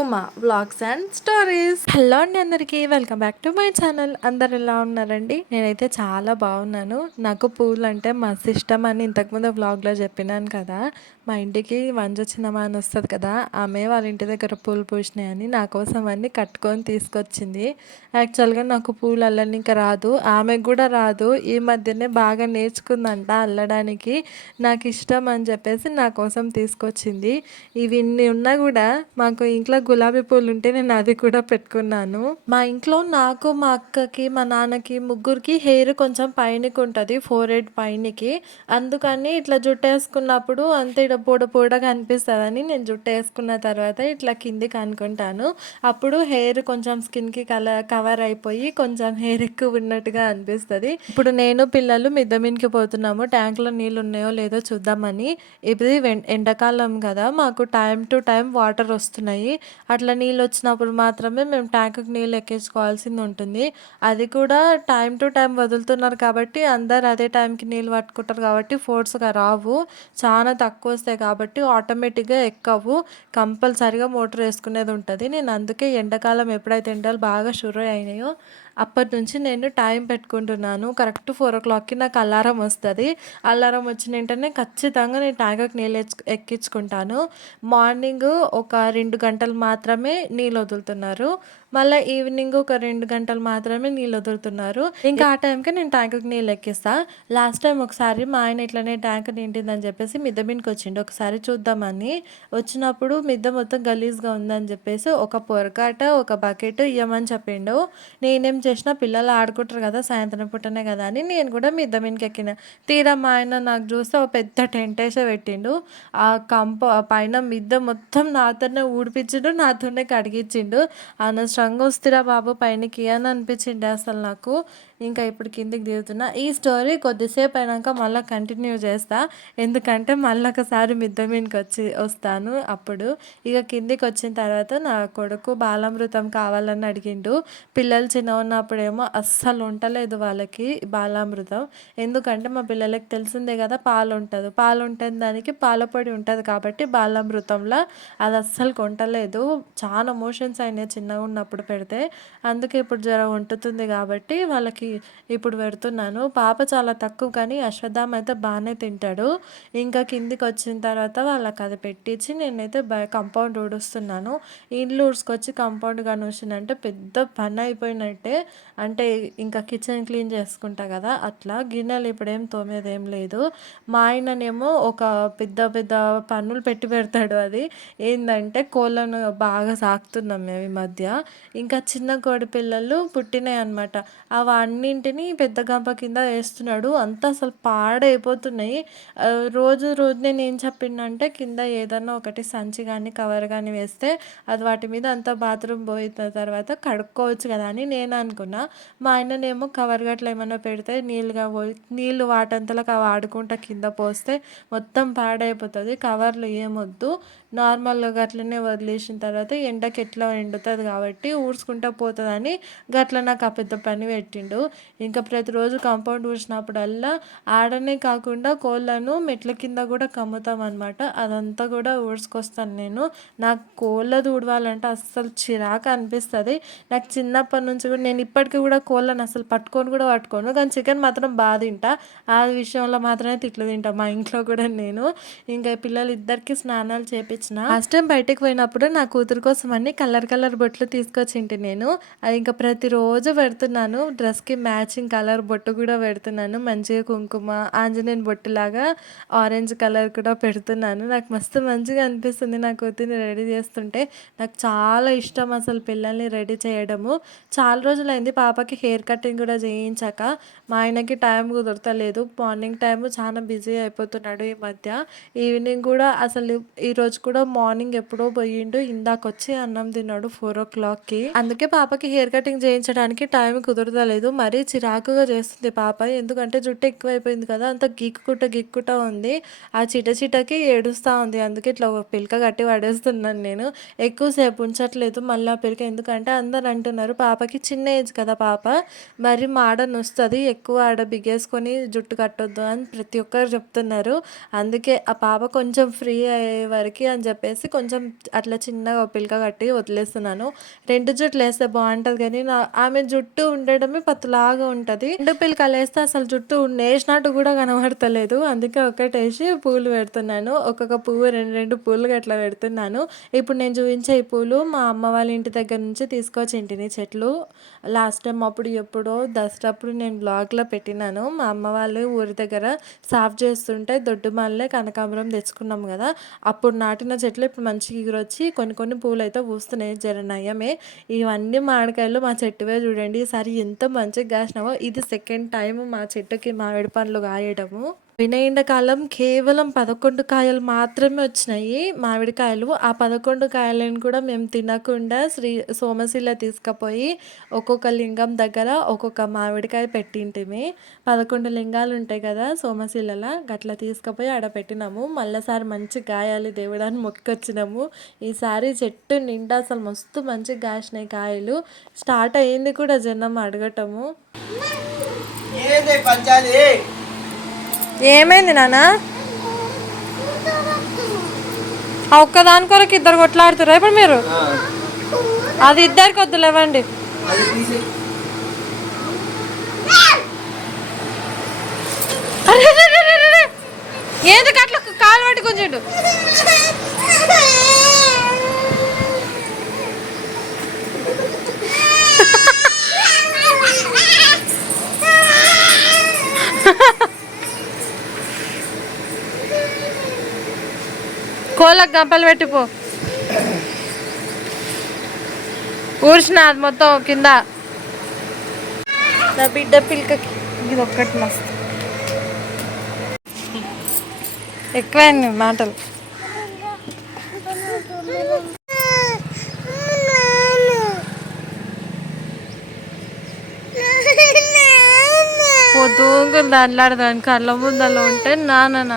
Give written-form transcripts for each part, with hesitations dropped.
Uma vlogs and stories. Hello అండి అందరికీ, welcome back to my channel. అందరు ఎలా ఉన్నారండి? నేనైతే చాలా బాగున్నాను. నాకు పూలు అంటే మస్తు ఇష్టం అని ఇంతకుముందు వ్లాగ్లో చెప్పినాను కదా. మా ఇంటికి వంజొచ్చినమా అని వస్తుంది కదా, ఆమె వాళ్ళ ఇంటి దగ్గర పూలు పూసినాయని నా కోసం అన్నీ కట్టుకొని తీసుకొచ్చింది. యాక్చువల్గా నాకు పూలు అల్లడానికి రాదు, ఆమెకు కూడా రాదు. ఈ మధ్యనే బాగా నేర్చుకుందంట అల్లడానికి. నాకు ఇష్టం అని చెప్పేసి నా కోసం తీసుకొచ్చింది. ఇవి ఇన్ని ఉన్నా కూడా మాకు ఇంట్లో గులాబీ పూలు ఉంటే నేను అది కూడా పెట్టుకున్నాను. మా ఇంట్లో నాకు, మా అక్కకి, మా నాన్నకి ముగ్గురికి హెయిర్ కొంచెం పైనకి ఉంటుంది, ఫోర్ హెడ్ పైనకి. అందుకని ఇట్లా జుట్టు వేసుకున్నప్పుడు అంతే ఇట్లా పొడ పొడగా అనిపిస్తుందని నేను జుట్టు వేసుకున్న తర్వాత ఇట్లా కిందికి అనుకుంటాను. అప్పుడు హెయిర్ కొంచెం స్కిన్కి కవర్ అయిపోయి కొంచెం హెయిర్ ఎక్కువ ఉన్నట్టుగా అనిపిస్తుంది. ఇప్పుడు నేను పిల్లలు మిద్ద మీదకి పోతున్నాము, ట్యాంక్లో నీళ్ళు ఉన్నాయో లేదో చూద్దామని. ఇది ఎండాకాలం కదా, మాకు టైం టు టైం వాటర్ వస్తున్నాయి. అట్లా నీళ్ళు వచ్చినప్పుడు మాత్రమే మేము ట్యాంకుకి నీళ్ళు ఎక్కించుకోవాల్సింది ఉంటుంది. అది కూడా టైం టు టైం వదులుతున్నారు కాబట్టి అందరు అదే టైంకి నీళ్ళు పట్టుకుంటారు కాబట్టి ఫోర్స్గా రావు, చాలా తక్కువ వస్తాయి కాబట్టి ఆటోమేటిక్గా ఎక్కవు. కంపల్సరిగా మోటార్ వేసుకునేది ఉంటుంది. నేను అందుకే ఎండాకాలం ఎప్పుడైతే ఎండలు బాగా షురు అయినాయో అప్పటి నుంచి నేను టైం పెట్టుకుంటున్నాను. కరెక్ట్ 4 o'clockకి నాకు అలారం వస్తుంది. అలారం వచ్చిన వెంటనే ఖచ్చితంగా నేను ట్యాంకుకి నీళ్ళు ఎక్కించుకుంటాను. మార్నింగ్ ఒక 2 గంటలు మాత్రమే నీళ్ళు వదులుతున్నారు, మళ్ళీ ఈవినింగ్ ఒక 2 గంటలు మాత్రమే నీళ్ళు వదులుతున్నారు. ఇంకా ఆ టైంకి నేను ట్యాంకుకి నీళ్ళు ఎక్కిస్తా. లాస్ట్ టైం ఒకసారి మా ఆయన ఇట్లనే ట్యాంక్ నిండిందని చెప్పేసి మిద్ద మీదకి వచ్చిండు ఒకసారి చూద్దామని. వచ్చినప్పుడు మిద్ద మొత్తం గలీజ్గా ఉందని చెప్పేసి ఒక పొరకాట ఒక బకెట్ ఇవ్వమని చెప్పిండు. నేనేం చేసిన, పిల్లలు ఆడుకుంటారు కదా సాయంత్రం పూటనే కదా అని నేను కూడా మిద్ద మీదకి ఎక్కిన. తీరా మా ఆయన నాకు చూస్తే ఒక పెద్ద టెంట్ వేసే పెట్టిండు. ఆ పైన మిద్ద మొత్తం నాతోనే ఊడిపించిండు, నాతోనే కడిగించిండు. అనవసరంగా వస్తురా బాబు పైనకి అని అనిపించింది అసలు నాకు. ఇంకా ఇప్పుడు కిందికి దిగుతున్నా. ఈ స్టోరీ కొద్దిసేపు అయినాక మళ్ళీ కంటిన్యూ చేస్తా, ఎందుకంటే మళ్ళీ ఒకసారి మిద్ద మీదకి వస్తాను అప్పుడు. ఇక కిందికి వచ్చిన తర్వాత నా కొడుకు బాలామృతం కావాలని అడిగిండు. పిల్లలు చిన్న ఉన్నప్పుడేమో అస్సలు ఉండలేదు వాళ్ళకి బాలామృతం. ఎందుకంటే మా పిల్లలకి తెలిసిందే కదా, పాలు ఉంటుంది, పాలు ఉంటుంది దానికి పాల పొడి ఉంటుంది కాబట్టి బాలామృతంలో అది అస్సలు కొంటలేదు. చాలా మోషన్స్ అయినాయి చిన్నగా ఉన్నప్పుడు పెడితే. అందుకే ఇప్పుడు జర వంటుతుంది కాబట్టి వాళ్ళకి ఇప్పుడు పెడుతున్నాను. పాప చాలా తక్కువ కానీ అశ్వత్థామ అయితే బాగానే తింటాడు. ఇంకా కిందికి వచ్చిన తర్వాత వాళ్ళకి అది పెట్టించి నేనైతే కంపౌండ్ ఊడుస్తున్నాను. ఇల్లు ఊడ్చుకొచ్చి కంపౌండ్ కానీ ఊడ్చిందంటే పెద్ద పని అయిపోయినట్టే. అంటే ఇంకా కిచెన్ క్లీన్ చేసుకుంటా కదా అట్లా. గిన్నెలు ఇప్పుడేం తోమేదేం లేదు. మా ఆయననేమో ఒక పెద్ద పెద్ద పన్నులు పెట్టి పెడతాడు. అది ఏంటంటే కోళ్ళను బాగా సాకుతున్నాం మేము ఈ మధ్య. ఇంకా చిన్న కోడి పిల్లలు పుట్టినాయి అనమాట, అవి అన్నింటినీ పెద్ద గంప కింద వేస్తున్నాడు. అంతా అసలు పాడైపోతున్నాయి. రోజు రోజు నేను ఏం చెప్పిండంటే కింద ఏదన్నా ఒకటి సంచి కానీ కవర్ కానీ వేస్తే అది వాటి మీద అంతా బాత్రూమ్ పోయిన తర్వాత కడుక్కోవచ్చు కదా అని నేను అనుకున్నా. మా ఆయననేమో కవర్ గట్ల ఏమన్నా పెడితే నీళ్ళు వాటంతలకు అవి ఆడుకుంటా కింద పోస్తే మొత్తం పాడైపోతుంది, కవర్లు ఏమొద్దు, నార్మల్గా గట్లనే వదిలేసిన తర్వాత ఎండకి ఎట్లా ఎండుతుంది కాబట్టి ఊడ్చుకుంటా పోతుందని గట్ల నాకు ఆ పెద్ద పని పెట్టిండు. ఇంకా ప్రతిరోజు కాంపౌండ్ ఊడ్చినప్పుడల్లా ఆడనే కాకుండా కోళ్ళను మెట్ల కింద కూడా కమ్ముతాం అనమాట, అదంతా కూడా ఊడ్చుకొస్తాను నేను. నాకు కోళ్ళది ఊడవాలంటే అస్సలు చిరాకు అనిపిస్తుంది. నాకు చిన్నప్పటి నుంచి కూడా నేను ఇప్పటికీ కూడా కోళ్ళని అసలు పట్టుకోను, కానీ చికెన్ మాత్రం బాగా తింటా. ఆ విషయంలో మాత్రమే తిట్లు తింటా మా ఇంట్లో కూడా నేను. ఇంకా పిల్లలు ఇద్దరికి స్నానాలు చేపించిన. లాస్ట్ టైం బయటకు పోయినప్పుడు నా కూతురు కోసం అన్ని కలర్ బొట్లు తీసుకొచ్చింటి నేను. అది ఇంకా ప్రతిరోజు పెడుతున్నాను, డ్రెస్కి మ్యాచింగ్ కలర్ బొట్టు కూడా పెడుతున్నాను. మంచిగా కుంకుమ ఆంజనేయుని బొట్టులాగా ఆరెంజ్ కలర్ కూడా పెడుతున్నాను. నాకు మస్తు మంచిగా అనిపిస్తుంది నా కూతుర్ని రెడీ చేస్తుంటే. నాకు చాలా ఇష్టం అసలు పిల్లల్ని రెడీ చేయడము. చాలా రోజులైంది పాపకి హెయిర్ కటింగ్ కూడా చేయించాక. మా ఆయనకి టైం కుదరతలేదు, మార్నింగ్ టైము చాలా బిజీ అయిపోతున్నాడు ఈ మధ్య. ఈవినింగ్ కూడా అసలు ఈరోజు కూడా మార్నింగ్ ఎప్పుడో పోయిండు, ఇందాక వచ్చి అన్నం తిన్నాడు 4 o'clockకి. అందుకే పాపకి హెయిర్ కటింగ్ చేయించడానికి టైం కుదరతలేదు. మరీ చిరాకుగా చేస్తుంది పాప, ఎందుకంటే జుట్టు ఎక్కువైపోయింది కదా, అంత గీక్కుంటా ఉంది. ఆ చిటకి ఏడుస్తూ ఉంది. అందుకే ఇట్లా పిలక కట్టి పడేస్తున్నాను నేను, ఎక్కువసేపు ఉంచట్లేదు మళ్ళీ ఆ పిలక. ఎందుకంటే అందరు అంటున్నారు పాపకి చిన్న ఏజ్ కదా పాప, మరి మాడ నొస్తుంది, ఎక్కువ ఆడ బిగేసుకొని జుట్టు కట్టొద్దు అని ప్రతి ఒక్కరు చెప్తున్నారు. అందుకే ఆ పాప కొంచెం ఫ్రీ అయ్యే వరకు అని అని చెప్పేసి కొంచెం అట్లా చిన్నగా పిలక కట్టి వదిలేస్తున్నాను. 2 జుట్లు వేస్తే బాగుంటుంది కానీ ఆమె జుట్టు ఉండడమే పత్తులాగా ఉంటుంది. 2 పిలకలు వేస్తే అసలు జుట్టు వేసినట్టు కూడా కనబడతలేదు. అందుకే ఒకటేసి పూలు పెడుతున్నాను. ఒక్కొక్క పువ్వు 2 పూలుగా అట్లా పెడుతున్నాను. ఇప్పుడు నేను చూపించే ఈ పూలు మా అమ్మ వాళ్ళ ఇంటి దగ్గర నుంచి తీసుకొచ్చి ఇంటిని చెట్లు లాస్ట్ టైం అప్పుడు ఎప్పుడో దసరాప్పుడు నేను బ్లాగ్లో పెట్టినాను. మా అమ్మ వాళ్ళు ఊరి దగ్గర సాఫ్ చేస్తుంటే దొడ్డుమల్లె కనకాంబరం తెచ్చుకున్నాం కదా, అప్పుడు నాటిన చెట్లు ఇప్పుడు మంచిగా ఎగురొచ్చి కొన్ని పూలు అయితే పూస్తున్నాయి, జర నయమే. ఇవన్నీ మామిడికాయలు మా చెట్టువే చూడండి. ఈసారి ఎంత మంచిగా కాసినావో. ఇది సెకండ్ టైం మా చెట్టుకి మామిడి పండ్లు కాయడము. పోయిన ఎండాకాలం కేవలం 11 కాయలు మాత్రమే వచ్చినాయి మామిడికాయలు. ఆ 11 కాయలను కూడా మేము తినకుండా శ్రీ సోమశిల తీసుకుపోయి ఒక్కొక్క లింగం దగ్గర ఒక్కొక్క మామిడికాయ పెట్టింటిమి. 11 లింగాలు ఉంటాయి కదా సోమశిలలో, గట్లా తీసుకుపోయి ఆడ పెట్టినాము. మళ్ళీసారి మంచి గాయాలి దేవుడాన్ని మొక్కొచ్చినాము. ఈసారి చెట్టు నిండా అసలు మస్తు మంచిగా కాసినాయి కాయలు. స్టార్ట్ అయ్యింది కూడా జనం అడగటము. ఏమైంది నాన్న? ఒక్కదాని కొరకు 2 కొట్లాడుతురా ఇప్పుడు మీరు? అది 2 వద్దులేవండి. ఏది అట్లా కాలు పట్టి కొంచెం కోళ్ళకు గంపలు పెట్టిపో. ఊడ్చిన అది మొత్తం కింద. నా బిడ్డ పిల్లకి ఇది ఒక్కటి మస్తు ఎక్కువైంది మాటలు. పొద్దుగా దాంట్లాడదాని కళ్ళ ముందలో ఉంటే నాన్న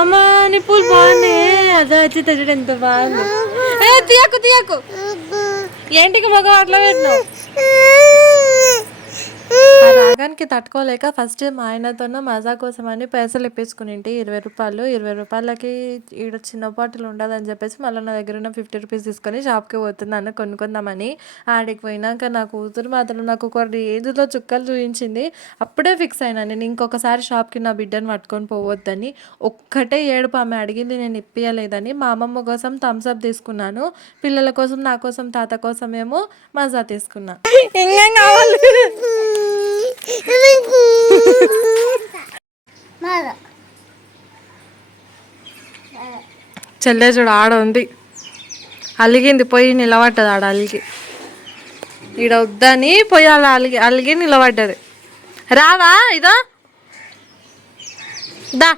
అమ్మా నీ పూలు బాగున్నాయి. అదే వచ్చి తెచ్చడం ఎంత బాగుంది. తీయకు ఏంటికి మగ అట్లా పెట్టినావు? ఆ రాగానికి తట్టుకోలేక ఫస్ట్ మా ఆయనతోన మజా కోసం అని పైసలు ఇప్పించుకునింటి 20 రూపాయలకి ఈడ చిన్న బాటిల్ ఉండదని చెప్పేసి మళ్ళీ నా దగ్గర ఉన్న 50 రూపీస్ తీసుకొని షాప్కి పోతున్నాను కొనుక్కుందామని. ఆడికి పోయినాక నా కూతురు మాత్రం నాకు ఒక రేంజ్లో చుక్కలు చూపించింది. అప్పుడే ఫిక్స్ అయినా నేను ఇంకొకసారి షాప్కి నా బిడ్డను పట్టుకొని పోవద్దని. ఒక్కటే ఏడుపు ఆమె అడిగింది, నేను ఇప్పియలేదని. మా అమ్మమ్మ కోసం థమ్స్అప్ తీసుకున్నాను, పిల్లల కోసం నా కోసం తాత కోసం ఏమో మజా తీసుకున్నా. ఇంకేం కావాలి? చెల్లె చూడు ఆడ ఉంది, అలిగింది, పోయి నిలబడ్డది ఆడ అలిగి. ఈడ వద్దని పోయి అలా అలిగి నిలబడ్డది. రావా ఇదో దా.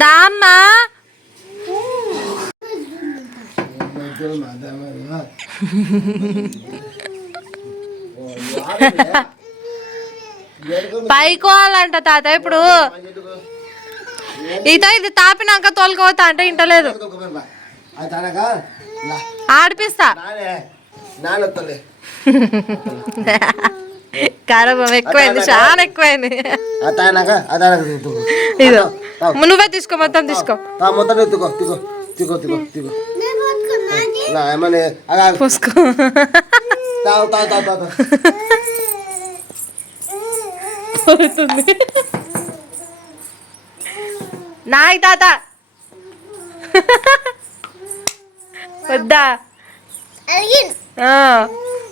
దామ్మా పైకోవాలంట తాత. ఇప్పుడు ఇది తాపినాక తోలుకోవతా అంటే ఇంటలేదు. ఆడిపిస్తా. కారం ఎక్కువైంది, చాలా ఎక్కువైంది. ఇదో నువ్వే తీసుకో, మొత్తం తీసుకో. పోసుకో. నాయ్ తాత వద్దా?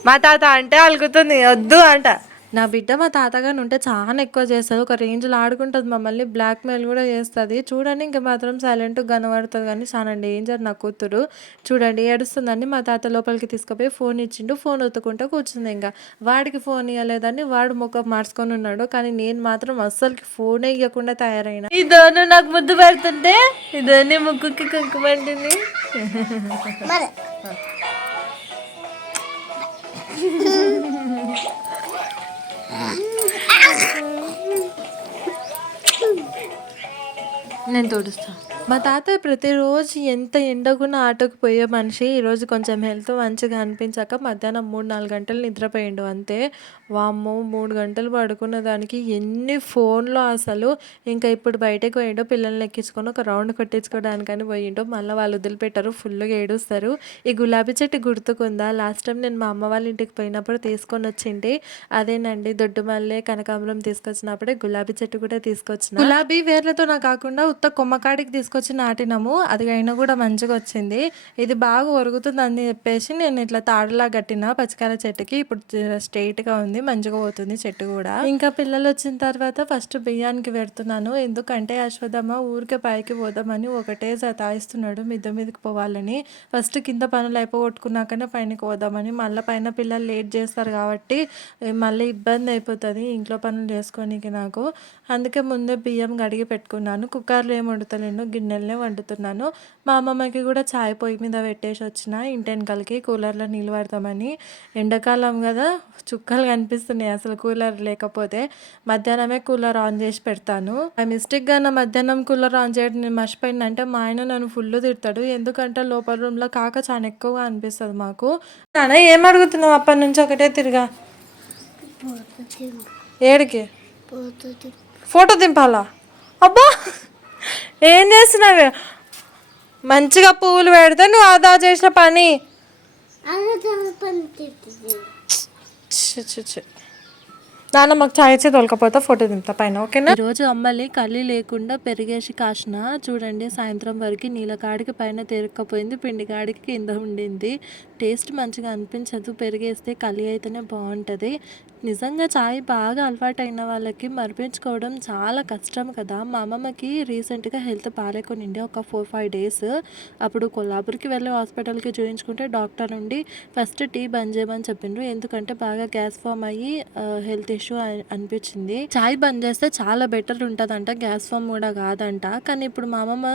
మా తాత అంటే అలుగుతుంది, వద్దు అంట. నా బిడ్డ మా తాతగాని ఉంటే చాలా ఎక్కువ చేస్తుంది, ఒక రేంజ్లో ఆడుకుంటుంది, మమ్మల్ని బ్లాక్మెయిల్ కూడా చేస్తుంది. చూడండి ఇంకా మాత్రం సైలెంట్గా కనబడుతుంది కానీ చాలా డేంజర్ నా కూతురు. చూడండి ఏడుస్తుందని మా తాత లోపలికి తీసుకుపోయి ఫోన్ ఇచ్చిండు, ఫోన్ ఒత్తుకుంటూ కూర్చుంది. ఇంకా వాడికి ఫోన్ ఇవ్వలేదని వాడు ముఖం మార్చుకొని ఉన్నాడు, కానీ నేను మాత్రం అస్సలకి ఫోనే ఇవ్వకుండా తయారైనా. ఇదో నువ్వు నాకు ముద్దు పెడుతుంటే ఇదో నీ ముక్కుకి కుంకుమంటుంది. నేను తోడుస్తా. మా తాతయ్య ప్రతిరోజు ఎంత ఎండకున్న ఆటోకి పోయే మనిషి. ఈరోజు కొంచెం హెల్త్ మంచిగా అనిపించాక మధ్యాహ్నం 3-4 గంటలు నిద్రపోయిండు అంతే. వామ్మో 3 గంటలు పడుకున్న దానికి ఎన్ని ఫోన్లో అసలు. ఇంకా ఇప్పుడు బయటకు పోయిండు, పిల్లల్ని ఎక్కించుకొని ఒక రౌండ్ కొట్టించుకోవడానికని పోయిండు. మళ్ళీ వాళ్ళు వదిలిపెట్టారు, ఫుల్గా ఏడుస్తారు. ఈ గులాబీ చెట్టు గుర్తుకుందా? లాస్ట్ టైం నేను మా అమ్మ వాళ్ళ ఇంటికి పోయినప్పుడు తీసుకొని వచ్చింది అదేనండి. దొడ్డు మల్లె కనకాంబరం తీసుకొచ్చినప్పుడే గులాబీ చెట్టు కూడా తీసుకొచ్చిన. గులాబీ వేర్లతో నా కాకుండా ఉత్త కొమ్మకాడికి తీసుకొచ్చి నాటినాము. అది అయినా కూడా మంచిగా వచ్చింది. ఇది బాగా ఒరుగుతుంది అని చెప్పేసి నేను ఇట్లా తాడులా కట్టిన పచ్చికాయల చెట్టుకి. ఇప్పుడు స్ట్రైట్గా ఉంది, మంచిగా పోతుంది చెట్టు కూడా. ఇంకా పిల్లలు వచ్చిన తర్వాత ఫస్ట్ బియ్యానికి పెడుతున్నాను. ఎందుకంటే అశ్వథమ్మ ఊరికే పైకి పోదామని ఒకటే సతాయిస్తున్నాడు మిద్ద మీదకి పోవాలని. ఫస్ట్ కింద పనులు అయిపోగొట్టుకున్నాకనే పైనకి పోదామని. మళ్ళీ పైన పిల్లలు లేట్ చేస్తారు కాబట్టి మళ్ళీ ఇబ్బంది అయిపోతుంది ఇంట్లో పనులు చేసుకోనికి నాకు. అందుకే ముందే బియ్యం కడిగి పెట్టుకున్నాను. కుక్కర్లో ఏం వండుతలేను, గిన్నెలనే వండుతున్నాను. మా అమ్మమ్మకి కూడా చాయ్ పొయ్యి మీద పెట్టేసి వచ్చిన ఇంటెనకలకి కూలర్లో నీళ్ళు పడతామని. ఎండాకాలం కదా, చుక్కలు కనిపిస్తున్నాయి అసలు కూలర్ లేకపోతే. మధ్యాహ్నమే కూలర్ ఆన్ చేసి పెడతాను. ఆ మిస్టేక్గా నా మధ్యాహ్నం కూలర్ ఆన్ చేయడం నేను మర్చిపోయిందంటే మా ఆయన నన్ను ఫుల్ తిడతాడు. ఎందుకంటే లోపల రూమ్లో కాక చాలా ఎక్కువగా అనిపిస్తుంది మాకు. నాన్న ఏం అడుగుతున్నావు అప్పటి నుంచి ఒకటే తిరిగా? ఏడికి ఫోటో దింపాలా? అబ్బా ఏం చేస్తున్నావే? మంచిగా పువ్వులు పెడితే నువ్వు ఆదా చేసిన పని. నాన్న మాకు ఛాయ్ ఇచ్చి తోలకపోతే ఫోటో దింపుతా పైన, ఓకేనా? ఈరోజు అమ్మలి కళ్ళి లేకుండా పెరిగేసి కాసిన చూడండి. సాయంత్రం వరకు నీళ్ళ కాడికి పైన తెరక్కపోయింది, పిండి కాడికి కింద ఉండింది. టేస్ట్ మంచిగా అనిపించదు. పెరిగేస్తే కలి అయితేనే బాగుంటుంది. నిజంగా చాయ్ బాగా అలవాటు అయిన వాళ్ళకి మరిపించుకోవడం చాలా కష్టం కదా. మా అమ్మమ్మకి రీసెంట్గా హెల్త్ బాగాలేకొనిండే ఒక 4-5 డేస్. అప్పుడు కొల్లాపూర్కి వెళ్ళి హాస్పిటల్కి చూపించుకుంటే డాక్టర్ నుండి ఫస్ట్ టీ బంద్ చేయమని చెప్పిండ్రు. ఎందుకంటే బాగా గ్యాస్ ఫామ్ అయ్యి హెల్త్ ఇష్యూ అనిపించింది. చాయ్ బంద్ చేస్తే చాలా బెటర్ ఉంటుందంట, గ్యాస్ ఫామ్ కూడా కాదంట. కానీ ఇప్పుడు మా అమ్మమ్మ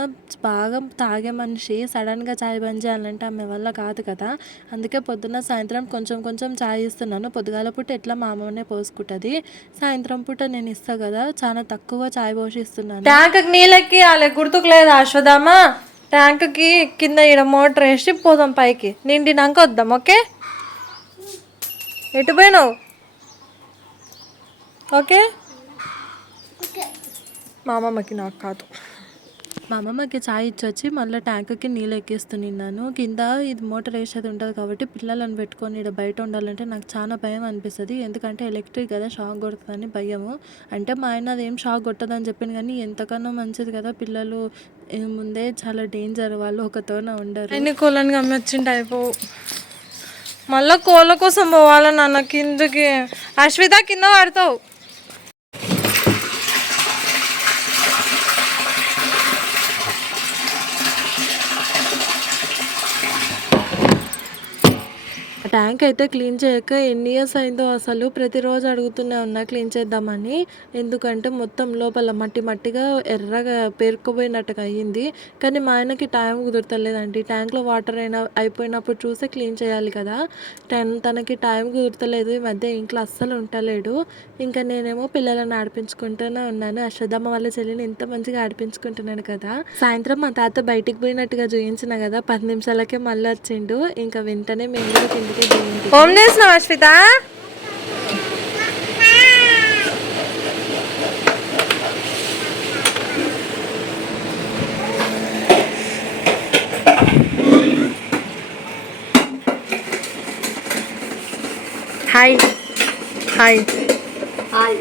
బాగా తాగే మనిషి, సడన్గా చాయ్ బంద్ చేయాలంటే ఆమె వల్ల కాదు కదా. అందుకే పొద్దున్న సాయంత్రం కొంచెం కొంచెం చాయ్ ఇస్తున్నాను. పొద్దుగాల పూట ఎట్లా మా అమ్మనే పోసుకుంటుంది, సాయంత్రం పూట నేను ఇస్తా కదా, చాలా తక్కువ చాయ్ పోసి ఇస్తున్నాను. ట్యాంక్ నీళ్ళకి అలా గుర్తుకు లేదా అశ్వథమ్మ? ట్యాంక్కి కింద ఈడ మోటార్ వేసి పోదాం పైకి, నిండినాక వద్దాం, ఓకే? ఎటు పోయినావు? ఓకే మా అమ్మమ్మకి, నాకు కాదు. మా అమ్మమ్మకి చాయ్ ఇచ్చొచ్చి మళ్ళీ ట్యాంక్కి నీళ్ళు ఎక్కిస్తున్నాను. కింద ఇది మోటార్ వేసేది ఉంటుంది కాబట్టి పిల్లలను పెట్టుకొని ఇక్కడ బయట ఉండాలంటే నాకు చాలా భయం అనిపిస్తుంది. ఎందుకంటే ఎలక్ట్రిక్ కదా, షాక్ కొడుతుందని భయము. అంటే మా ఆయన అదేం షాక్ కొట్టదని చెప్పింది కానీ ఎంతకన్నా మంచిది కదా. పిల్లలు ముందే చాలా డేంజర్, వాళ్ళు ఒకతోనే ఉండరు. అన్ని కోళ్ళని గమ్మొచ్చిండి అయిపో. మళ్ళీ కోళ్ళ కోసం పోవాలా నాన్న కిందకి? అశ్విత కింద పడతావు. ట్యాంక్ అయితే క్లీన్ చేయక ఎన్ని ఇయర్స్ అయిందో అసలు. ప్రతిరోజు అడుగుతూనే ఉన్నా క్లీన్ చేద్దామని. ఎందుకంటే మొత్తం లోపల మట్టి మట్టిగా ఎర్రగా పేరుకుపోయినట్టుగా అయ్యింది. కానీ మా ఆయనకి టైం కుదరతలేదండి. ట్యాంక్లో వాటర్ అయిపోయినప్పుడు చూసే క్లీన్ చేయాలి కదా. తనకి టైం కుదరతలేదు. ఈ మధ్య ఇంట్లో అస్సలు ఉండలేడు. ఇంకా నేనేమో పిల్లలను ఆడిపించుకుంటూనే ఉన్నాను. అశ్వథమ్మ వాళ్ళ చెల్లిని ఎంత మంచిగా ఆడిపించుకుంటున్నాను కదా. సాయంత్రం మా తాత బయటికి పోయినట్టుగా చూపించిన కదా, 10 నిమిషాలకే మళ్ళీ వచ్చిండు. ఇంకా వెంటనే మేము కూడా కిందకి హోమ్ చేసినావు అశ్విత? Hi hi hi.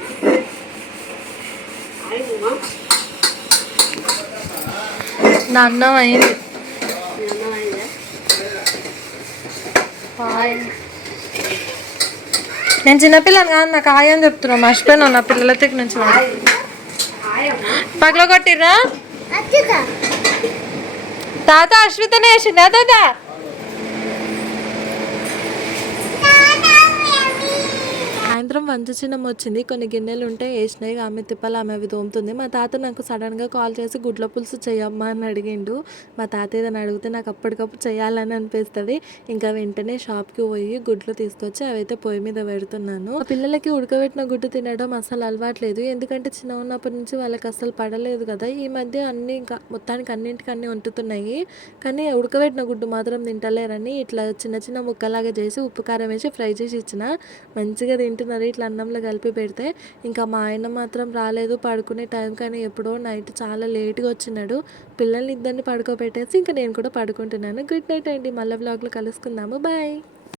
నా అన్నం అయింది. నేను చిన్నపిల్లని కాదు, నాకు హాయ్ అని చెప్తున్నా. మర్చిపోయినా నా పిల్లల దగ్గర నుంచి. పగల కొట్టిర్రా? తాత అశ్వితనే వేసిందా తాత? సాయంత్రం వంచచినం వచ్చింది. కొన్ని గిన్నెలు ఉంటే వేసినాయి, ఆమె తిప్పాలి, ఆమె అవి తోముతుంది. మా తాత నాకు సడన్గా కాల్ చేసి గుడ్ల పులుసు చేయమ్మా అని అడిగిండు. మా తాత ఏదైనా అడిగితే నాకు అప్పటికప్పుడు చేయాలని అనిపిస్తుంది. ఇంకా వెంటనే షాప్కి పోయి గుడ్లు తీసుకొచ్చి అవైతే పొయ్యి మీద పెడుతున్నాను. ఆ పిల్లలకి ఉడకబెట్టిన గుడ్డు తినడం అసలు అలవాట్లేదు, ఎందుకంటే చిన్న ఉన్నప్పటి నుంచి వాళ్ళకి అసలు పడలేదు కదా. ఈ మధ్య అన్ని ఇంకా మొత్తానికి అన్నింటికి అన్నీ వంటుతున్నాయి, కానీ ఉడకబెట్టిన గుడ్డు మాత్రం తింటలేరని ఇట్లా చిన్న చిన్న ముక్కలాగా చేసి ఉప్పు కారం వేసి ఫ్రై చేసి ఇచ్చిన. మంచిగా తింటున్నారు ఇట్లా అన్నంలో కలిపి పెడితే. ఇంకా మా ఆయన మాత్రం రాలేదు పడుకునే టైం, కానీ ఎప్పుడో నైట్ చాలా లేట్గా వచ్చినాడు. పిల్లల్ని ఇద్దరిని పడుకోబెట్టేసి ఇంకా నేను కూడా పడుకుంటున్నాను. గుడ్ నైట్ అండి, మళ్ళీ వ్లాగ్లో కలుసుకుందాము, బాయ్.